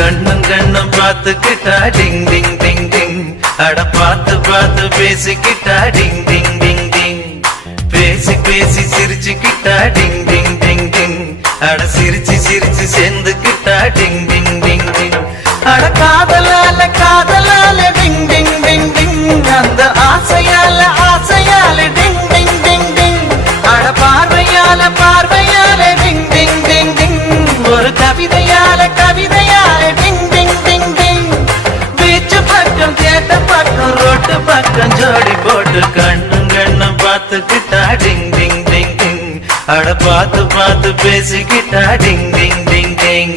கண்ணும் கண்ணும் பார்த்துக்கிட்டா டிங் டிங் டிங் டிங் அட பார்த்து பார்த்து பேசிக்கிட்டா டிங் டிங் டிங் டிங் பேசி பேசி சிரிச்சுக்கிட்டா டிங் டிங் டிங் டிங் அட சிரிச்சு சிரிச்சு சேர்ந்துக்கிட்டா டிங் டிங் டிங் டிங் அட காதலால காதலால டிங் டிங் டிங் டிங் அந்த ஆசையால ஆசையால டிங் டிங் டிங் டிங் அட பார்வையால பார்வையால டிங் டிங் டிங் டிங் ஒரு கவிதையால கவிதையால டிங் டிங் டிங் டிங் பீச்சு பக்கம் கேட்ட பக்கம் ரோட்டு பக்கம் ஜோடி போட்டு கண்ணும் கண்ணும் பார்த்துக்கிட்டா டிங் டிங் டிங் டிங் அட பார்த்து பார்த்து பேசிக்கிட்டா டிங் டிங் டிங் டிங்